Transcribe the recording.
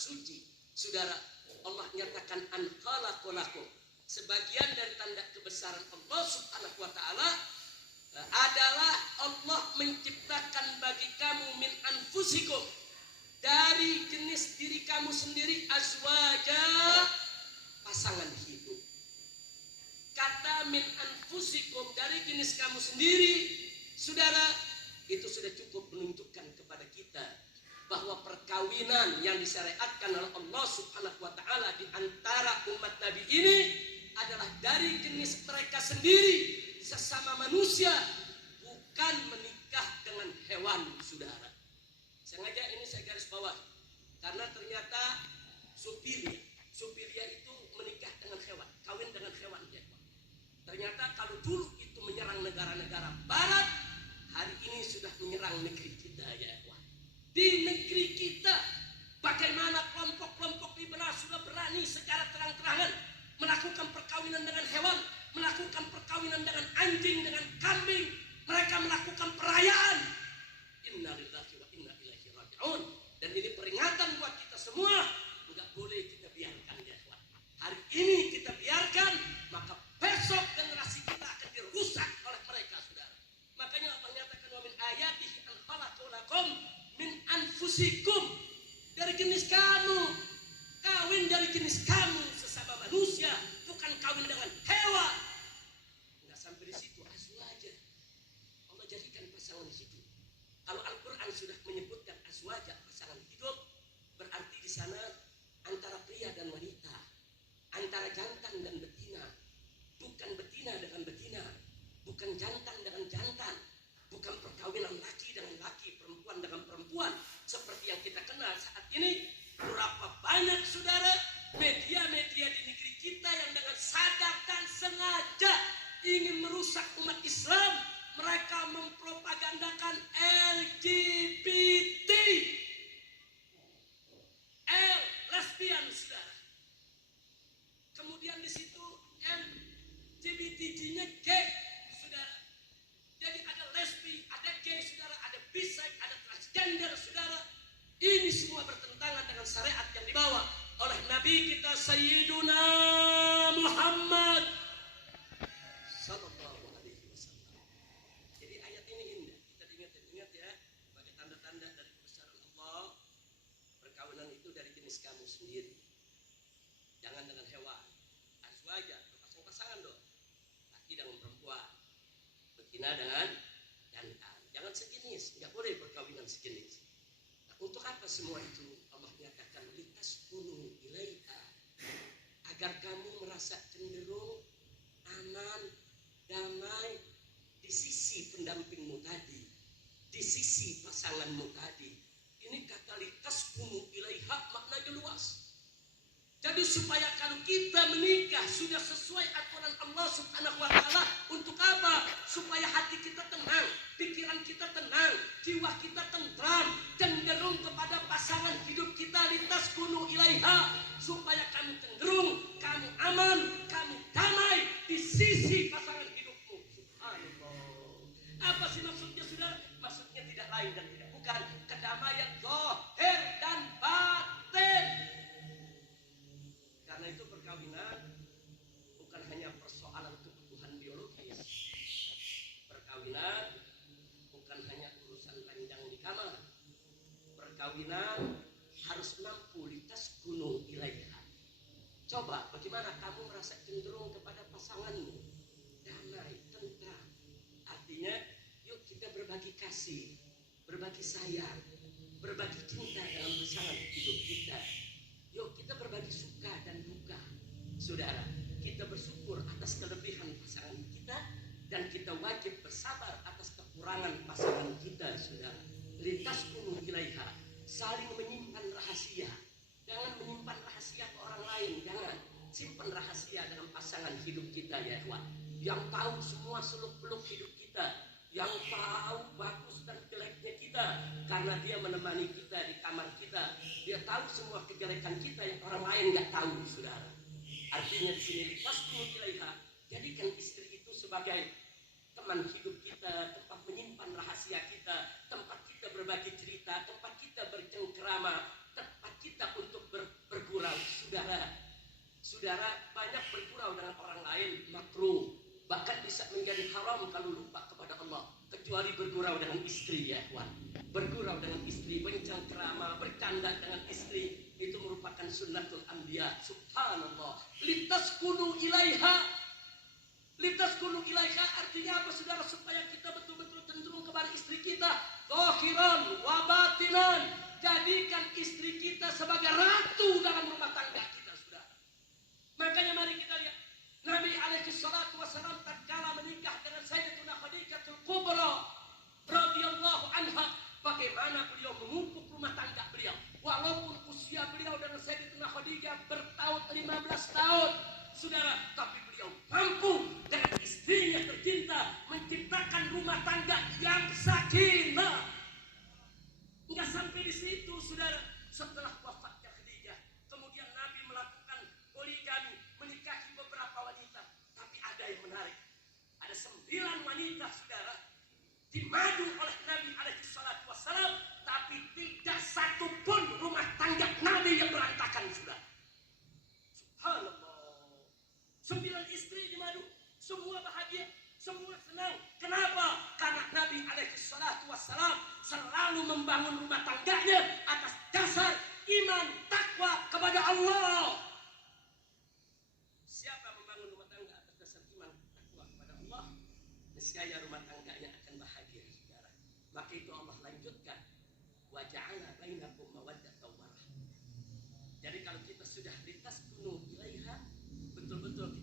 suci. Saudara, Allah nyatakan an khalaqalakum. Sebagian dari tanda kebesaran Allah Subhanahu wa taala adalah Allah menciptakan bagi kamu min anfusikum, dari jenis diri kamu sendiri, azwaja, pasangan hidup. Kata min anfusikum, dari jenis kamu sendiri, saudara, itu sudah cukup menunjukkan kepada kita bahwa perkawinan yang disyariatkan oleh Allah Subhanahu wa taala di antara umat Nabi ini adalah dari jenis mereka sendiri, sesama manusia, bukan menikah dengan hewan, saudara. Sengaja ini saya garis bawah karena ternyata Supiria itu menikah dengan hewan, kawin dengan hewan ya. Ternyata kalau dulu itu menyerang negara-negara barat, hari ini sudah menyerang negeri kita ya. Di negeri kita bagaimana kelompok-kelompok liberal sudah berani secara terang-terangan melakukan perkawinan dengan hewan, melakukan perkawinan dengan anjing, dengan kambing. Mereka melakukan perayaan. Innalillahi wa inna ilaihi raji'un. Dan ini peringatan buat kita semua, enggak boleh kita biarkan ya. Hari ini kita biarkan, maka besok generasi kita akan dirusak oleh mereka, saudara. Makanya Allah nyatakan wa min ayatihi an khalaqalakum min anfusikum, dari jenis kamu, kawin dari jenis kamu sesama manusia, bukan kawin dengan hewan. Nggak sampai di situ, azwaja, Allah jadikan pasangan hidup. Kalau Al-Quran sudah menyebutkan azwaja, pasangan hidup, berarti di sana antara pria dan wanita, antara jantan dan betina, bukan betina dengan betina, bukan jantan dengan jantan, bukan perkawinan laki dengan laki, perempuan dengan perempuan seperti yang kita kenal saat ini. Berapa banyak saudara media-media di negeri kita yang dengan sadar dan sengaja ingin merusak umat Islam. Mereka mempropagandakan LGBT, lesbian, saudara. Kemudian di situ LGBTQ-nya gay, saudara. Jadi ada lesbi, ada gay, saudara, ada bisex, ada transgender, saudara. Ini semua bertentangan dengan syariat yang dibawa oleh Nabi kita Sayyiduna Muhammad sallallahu alaihi wasallam. Jadi ayat ini indah, kita ingat ya, sebagai tanda-tanda dari kebesaran Allah. Perkawinan itu dari jenis kamu sendiri, jangan dengan hewan. Azwaja, berpasang-pasangan dong, laki dengan perempuan, betina dengan jantan, jangan sejenis, nggak boleh perkawinan sejenis. Nah, untuk apa semua itu? Allah menyatakan litaskunu ilaiha, agar kamu merasa cenderung aman, damai di sisi pendampingmu tadi, di sisi pasanganmu tadi. Ini kata litaskunu ilaiha maknanya luas. Jadi supaya kalau kita menikah sudah sesuai aturan Allah Subhanahu wa taala, untuk apa? Supaya hati kita tenang, pikiran kita tenang, jiwa kita tentram, cenderung kepada pasangan hidup kita, litaskunu ilaiha, supaya kamu cenderung, kamu aman, kamu damai di sisi pasangan hidupmu. Subhanallah. Apa sih maksudnya, saudara? Maksudnya tidak lain dan tidak bukan kedamaian zahir dan batin. Karena itu perkawinan bukan hanya persoalan kebutuhan biologis. Perkawinan bukan hanya urusan ranjang di kamar. Perkawinan harus mampu litaskunu ilaiha. Coba bagaimana kamu merasa cenderung kepada pasanganmu, damai, tentram. Artinya yuk kita berbagi kasih, berbagi sayang, berbagi cinta dalam pasangan hidup kita. Yuk kita berbagi suka dan duka, saudara. Kita bersyukur atas kelebihan pasangan kita dan kita wajib bersabar atas kekurangan pasangan kita, saudara. Litaskunu ilaiha, saling menyimpan rahasia. Jangan menyimpan rahasia ke orang lain, jangan. Simpan rahasia dalam pasangan hidup kita ya, ikhwan. Yang tahu semua seluk-beluk hidup kita, yang tahu bagus dan jeleknya kita, karena dia menemani kita di kamar kita. Dia tahu semua kejelekan kita yang orang lain nggak tahu, saudara. Artinya di sini litaskunu ilaiha, jadikan istri itu sebagai teman hidup kita, tempat menyimpan rahasia kita, tempat kita berbagi cerita, tempat kita bercengkerama, tempat kita untuk saudara banyak bergurau dengan orang lain makruh, bahkan bisa menjadi haram kalau lupa kepada Allah, kecuali bergurau dengan istri ya kawan. Bergurau dengan istri, bercengkrama, bercanda dengan istri, itu merupakan sunnatul anbiya. Subhanallah. Litaskunu ilaiha artinya apa saudara? Supaya kita betul-betul cenderung kepada istri kita. Zahiran wa batinan. Jadikan istri kita sebagai ratu dalam rumah tangga kita, saudara. Makanya mari kita lihat Nabi alaihi salatu wassalam tatkala menikah dengan Sayyidatuna Khadijatul Kubra radhiyallahu anha, bagaimana beliau memupuk rumah tangga beliau. Walaupun usia beliau dengan Sayyidatuna Khadijah bertahun 15 tahun, saudara, tapi beliau mampu dengan istrinya tercinta menciptakan rumah tangga yang sakinah. Enggak sampai di situ, saudara. Setelah wafatnya Khadijah, kemudian Nabi melakukan poligami, menikahi beberapa wanita. Tapi ada yang menarik. Ada 9 wanita, saudara, dimadu oleh Nabi alaihi salatu wassalam, tapi tidak satu pun rumah tangga Nabi yang berantakan, saudara. Subhanallah. 9 istri dimadu, semua bahagia, semua senang. Kenapa? Karena Nabi alaihi salatu wassalam selalu membangun rumah tangganya atas dasar iman, takwa kepada Allah. Siapa membangun rumah tangga atas dasar iman, takwa kepada Allah, niscaya rumah tangganya akan bahagia, saudara. Maka itu Allah lanjutkan, wa ja'ala bainakum mawaddatan wa rahmah. Jadi kalau kita sudah litaskunu ilaiha, betul-betul